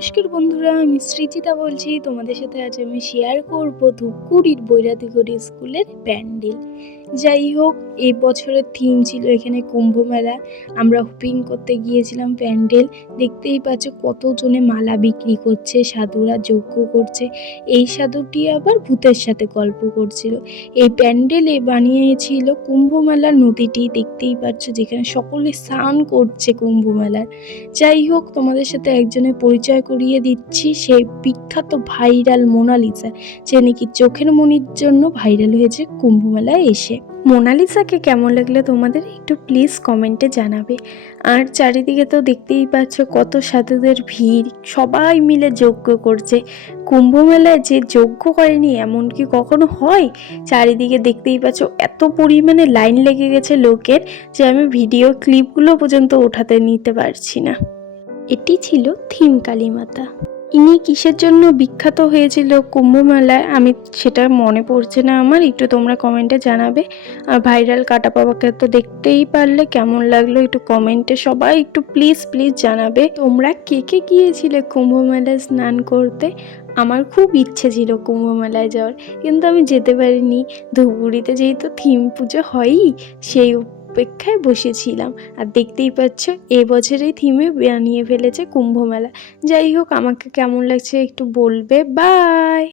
নমস্কার বন্ধুরা, আমি সৃজিতা বলছি। তোমাদের সাথে আজ আমি শেয়ার করব ধূপগুড়ির বৈরাতিগড়ি স্কুলের প্যান্ডেল। যাই হোক, এই বছরের থিম ছিল এখানে কুম্ভ মেলা। আমরা হুপিং করতে গিয়েছিলাম প্যান্ডেল। দেখতেই পাচ্ছ কতজনে মালা বিক্রি করছে, সাধুরা যজ্ঞ করছে। এই সাধুটি আবার ভূতের সাথে গল্প করছিল। এই প্যান্ডেলে বানিয়েছিল কুম্ভ মেলার নদীটি, দেখতেই পাচ্ছ, যেখানে সকলে স্নান করছে কুম্ভ মেলার। যাই হোক, তোমাদের সাথে একজনের পরিচয় করিয়ে দিচ্ছি। সে বিখ্যাত ভাইরাল মোনালিসা, যে নাকি চোখের মণির জন্য ভাইরাল হয়েছে কুম্ভ মেলায় এসে। মোনালিসাকে কেমন লাগলো তোমাদের একটু প্লিজ কমেন্টে জানাবে। আর চারিদিকে তো দেখতেই পাচ্ছ কত সাধুদের ভিড়, সবাই মিলে যজ্ঞ করছে। কুম্ভ মেলায় যে যজ্ঞ করেনি এমন কি কখনো হয়? চারিদিকে দেখতেই পাচ্ছ এত পরিমাণে লাইন লেগে গেছে লোকের, যে আমি ভিডিও ক্লিপগুলো পর্যন্ত ওঠাতে নিতে পারছি না। এটি ছিল থিম কালীমাতা। ইনি কিসের জন্য বিখ্যাত হয়েছিল কুম্ভ মেলায় আমি সেটা মনে পড়ছে না আমার, একটু তোমরা কমেন্টে জানাবে। আর ভাইরাল কাটা বাবাকে তো দেখতেই পারলে, কেমন লাগলো একটু কমেন্টে সবাই একটু প্লিজ প্লিজ জানাবে। তোমরা কে কে গিয়েছিলে কুম্ভ মেলায় স্নান করতে? আমার খুব ইচ্ছে ছিল কুম্ভ মেলায় যাওয়ার, কিন্তু আমি যেতে পারিনি। ধূপগুড়িতে যেহেতু থিম পুজো হয়ই, সেই অপেক্ষায় বসেছিলাম। আর দেখতেই পাচ্ছ এবছরেই থিমে বানিয়ে ফেলেছে কুম্ভ মেলা। যাই হোক, আমাকে কেমন লাগছে একটু বলবে। বাই।